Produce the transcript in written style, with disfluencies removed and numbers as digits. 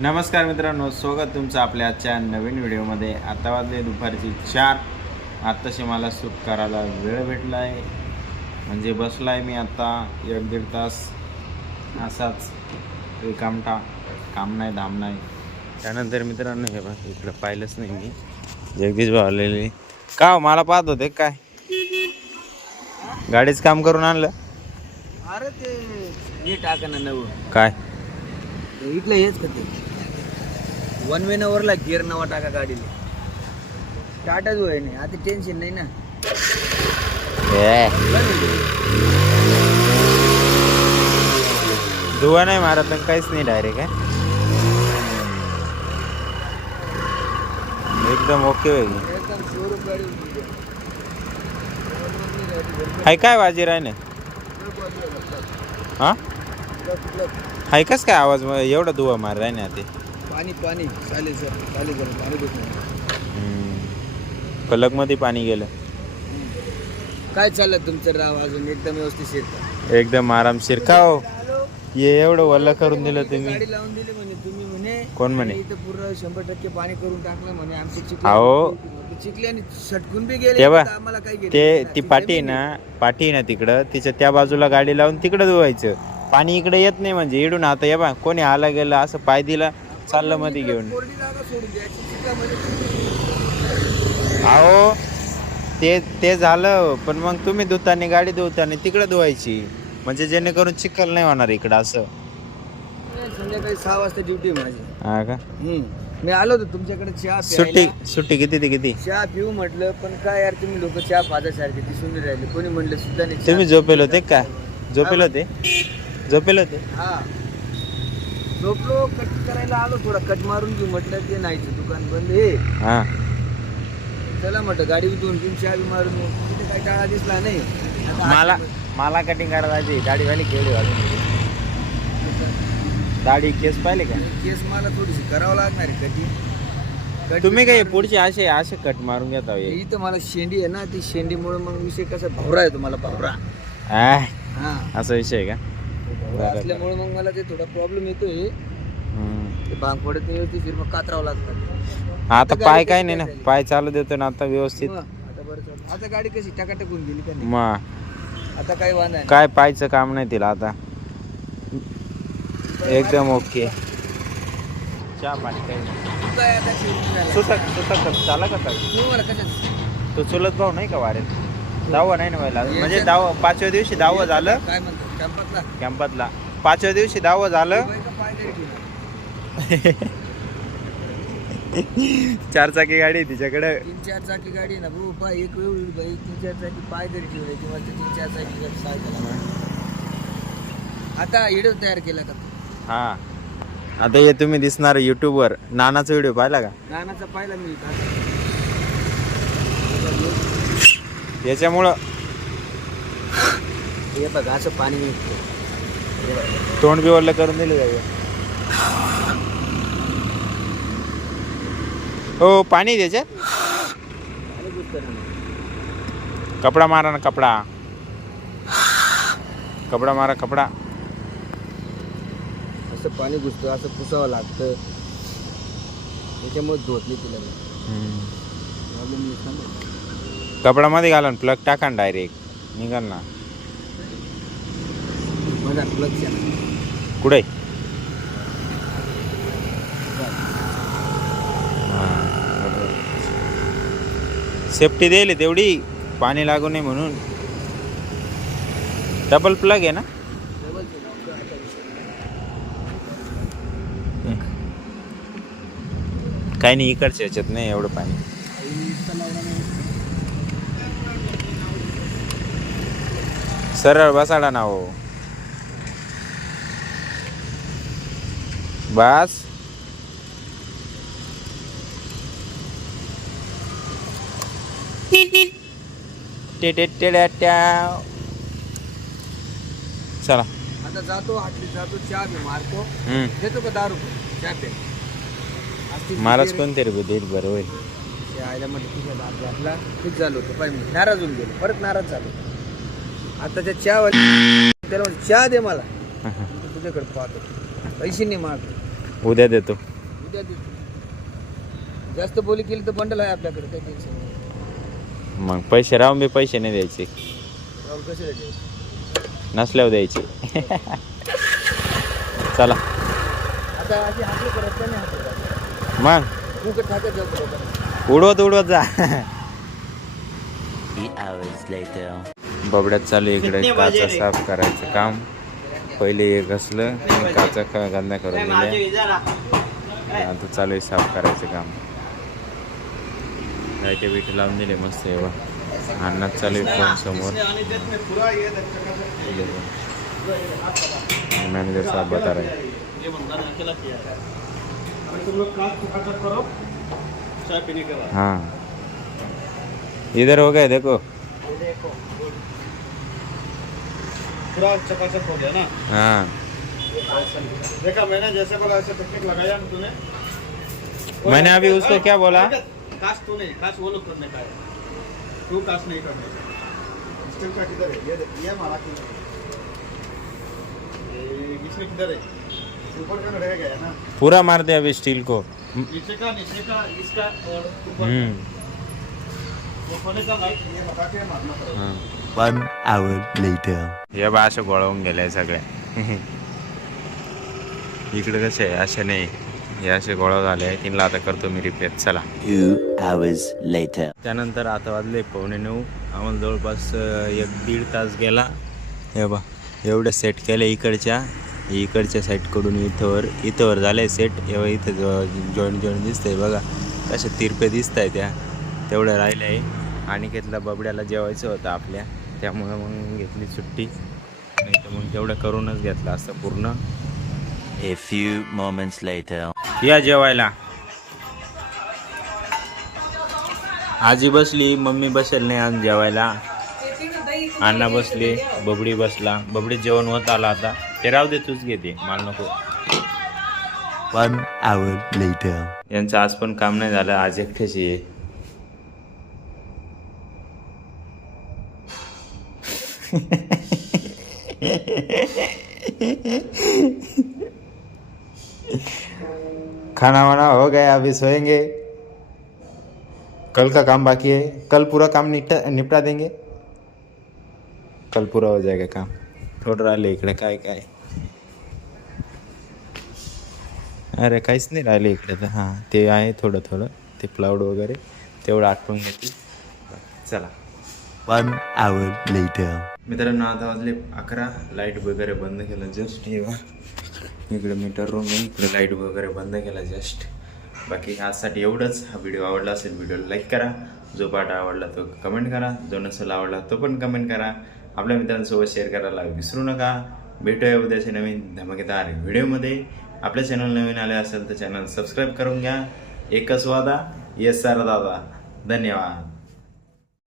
नमस्कार मित्रांनो, स्वागत तुमचं आपल्या आजच्या नवीन व्हिडिओमध्ये. आता वाजले दुपारची 4. आत्ताशी मला शूट करायला वेळ भेटला आहे, म्हणजे बसला आहे मी आता 1-1.5 तास असाच रिकामटा, काम नाही धाम नाही. त्यानंतर मित्रांनो हे बघ, इकडं पाहिलंच नाही मी, जगदीश भाऊ आलेले. का हो, मला पाहत होते काय? गाडीच काम करून आणलं? अरे ते हे टाका ना नवं काय इथलं हेच का ते 1 वे नवरला गिअर नवा टाका गाडीला. टाटाच होय नाही आता, टेन्शन नाही ना. धुवा नाही मारत काहीच नाही, डायरेक्ट आहे एकदम ओके होईल. एकदम शोरूम गाडी हाय काय वाजी राहिने हा हाय कस काय आवाज एवढा धुवा मार राहिने ते. पाणी पाणी चालेल सर, चालेल सर, पाणी देत नाही. पलक मध्ये पाणी गेलं. काय चाललं तुमचं राव? अजून एकदम व्यवस्थित शिरता, एकदम आरामशीर. का हो ये एवढं वल्ल करून दिलं तुम्ही? गाडी लावून दिली म्हणे तुम्ही, म्हणे कोण म्हणे? इथं पूर्ण 100% पाणी करून टाकलं म्हणे. आमचे अहो चिखल्याने सटकून बी गेले, तेव्हा आम्हाला काय गेलं ते ती पाटी आहे ना तिकडं, तिच्या त्या बाजूला गाडी लावून तिकडं धुवायचं. पाणी इकडे येत नाही, म्हणजे इडून आता ये बा कोणी आला गेलं असं पाय दिला चाललं मध्ये घेऊन. अहो ते झालं, पण मग तुम्ही धुताना गाडी धुताना तिकडे धुवायची, म्हणजे जेणेकरून चिखल नाही होणार इकडं असं. संध्याकाळी 6 वाजता ड्युटी माझी. हा का? मी आलो होतो तुमच्याकडे चहा सुट्टी किती ते किती? चहा पिऊ म्हटलं, पण काय यार तुम्ही लोक चहा पाजासारखे दिसून नाही राहिले. कोणी म्हणलं सुद्धा नाही. तुम्ही झोपेल होते का? झोपेल होते? हा झोपलो. कट करायला आलो, थोडा कट मारून घेऊ म्हटलं, ते नाहीचं दुकान बंद आहे. हा चला म्हटलं गाडी 2-3 चहा बी मारून येऊ. तिथे काही टाळा दिसला नाही. मला कटिंग करायची दाढीवाली केली दाढी केस पाहिले का? केस मला थोडीशी करावं लागणार आहे कटिंग. तुम्ही काय पुढचे असे कट मारून घेता? इथं मला शेंडी आहे ना, ती शेंडीमुळे मग विषय कसा भावरा आहे, तुम्हाला भावरा असा विषय आहे का? असल्यामुळे मग मला ते थोडा प्रॉब्लेम येतोय. ते भांग पडत नाही व्यवस्थित, मग कातरावं लागतं. आता पाय काय नाही ना, पाय चालू देतो ना आता व्यवस्थित. आता बरं चालू. आता गाडी कशी टाकाटकून गेली का नाही? मग आता काही वांधा नाही. काय पायचं काम नाही तिला आता, एकदम ओके. चहा पाणी काही नाही. काय आता शेवटी झालं. सुतक चाला का? तुम्हाला कशाचं? तो चुलत भाऊ नाही का वाऱ्यात? 10वा नाही ना व्हायला, म्हणजे 5व्या दिवशी 10वा झालं काय म्हणतो कॅम्पातला. 5व्या दिवशी 10वा झालं. पाय तरी ठेवला. 4 चाकी गाडी आहे तिच्याकडे. 3-4 चाकी गाडी आहे ना भाऊ. पाय एक वेळ बाई 3-4 चाकी पाय तरी ठेवले, किंवा 3-4 चाकी साय केला. आता व्हिडिओ तयार केला का? हा आता हे तुम्ही दिसणार युट्यूबवर. नानाचा व्हिडिओ पाहिला का? नानाचा पाहिला मी. याच्यामुळं हे बघा असं पाणी निघतं. तोंड बी वल्ल करून दिले जाईल. हो पाणी त्याच्यात. कपडा मारा ना, कपडा मारा. असं पाणी घुसतं, असं पुसावं लागतं, त्याच्यामुळे धुत नाही तिला. कपडा मध्ये घालून प्लग टाका ना, डायरेक्ट निघाल ना. माझा प्लग कुठे? सेफ्टी देईल तेवढी, पाणी लागू नये म्हणून. डबल प्लग आहे ना? काही नाही, इकडच्या याच्यात नाही एवढं पाणी. सरळ बसाडा ना हो, बस. चला आता जातो, हाटली जातो, चहा बी मारतो. देतो का 10 रुपये चहा पे? महाराज कोणतरी देईल, बरं होईल. आयला म्हटलं तुझ्या दाब घातला, ठीक झालं होतं. पाय मी नाराज होऊन गेलो, परत नाराज झालो. आता त्या चहा त्याला चहा दे मला, तुझ्याकडे पाहतो, पैसे नाही मागतो. उद्या देतो. उद्या देतो. जास्त बोली केली तर बंडल आहे आपल्याकडे, काही टेन्शन नाही. मग पैसे राहून बी पैसे नाही द्यायचे, राहुल कसे द्यायचे? नसल्यावर द्यायचे. चला आता अशी हाकली परत नाही हाकली. मग फुकट हाकत जाऊ परत. उडवत जा. 3 hours later. बबड्यात चालू इकडे काचा साफ करायचं काम. पहिले एक असलं काचा गंदा करून दिल्या, आता चालू आहे साफ करायचं काम. लाईटे बिटे लावून दिले मस्त आहे बा. अन्नात चालू आहे फोन समोर. मॅनेजर साहब बता रहे हैं. हाँ इधर हो गए देखो. पूरा चकाचक हो गया ना. हाँ देखा मैंने जैसे बोला ऐसे टेक्निक लगाया ना तूने. मैंने अभी उसको क्या बोला, काश तू नहीं, काश वो लोग करने का है, तू काश नहीं करने का. स्टील का किधर है? ये देख, ये हमारा किधर है? ये बीच में किधर है? ऊपर का रह गया है ना. पूरा मार दे अभी स्टील को. नीचे का इसका और ऊपर वो खोले का लाइट ये बता के मारना पड़ेगा. हाँ. 1 hour later. हे बा असे गोळवून गेले सगळे. इकडे कसे आहे असे नाही, हे असे गोळा झाले. तिला आता करतो मी रिपेअर. चला 2 hours later. त्यानंतर आता वाजले 8:45. आम्हाला जवळपास 1-1.5 तास गेला. हे बा एवढं सेट केलं इकडच्या साईडकडून इथंवर झालं सेट. एवढं इथं जॉईंट दिसतंय बघा, कशा तिरपे दिसत आहे त्या, तेवढं राहिलं आहे. आणि घेतला बबड्याला जेवायचं होतं आपल्या, त्यामुळं मग घेतली सुट्टी, नाही तर मग तेवढं करूनच घेतलं असतं पूर्ण. A few moments later. या जेवायला. आजी बसली, मम्मी बसेल नाही आज जेवायला. अण्णा बसले, बबडी बसला. बबडी जेवण होत आला आता. ते राहू दे, तूच घेते, मला नको. 1 hour later. यांचं आज पण काम नाही झालं, आज एकट्याची आहे. खाना वाना हो गया, अभी सोएंगे. कल का काम बाकी है, कल पूरा काम निपटा देंगे. कल पूरा हो जाएगा काम. थोडं राहिले इकडे काय काय. अरे काहीच नाही राहिले इकडे तर. हां ते आहे थोडं ते प्लाउड वगैरे तेवढं आठवून घेतली. चला 1 hour later. मित्रांनो आता वाजले 11. लाईट वगैरे बंद केलं जस्ट. हे बा इकडे मीटर रूम आहे, इकडे लाईट वगैरे बंद केला जस्ट. बाकी आजसाठी एवढंच. हा व्हिडिओ आवडला असेल व्हिडिओला लाईक करा, जो पार्ट आवडला तो कमेंट करा, जो नसेल आवडला तो पण कमेंट करा. आपल्या मित्रांसोबत शेअर करायला विसरू नका. भेटूया उद्याच्या नवीन धमाकेदार व्हिडिओमध्ये. आपल्या चॅनल नवीन आले असेल तर चॅनल सबस्क्राईब करून घ्या. एकच वादा, येस सर दादा. धन्यवाद.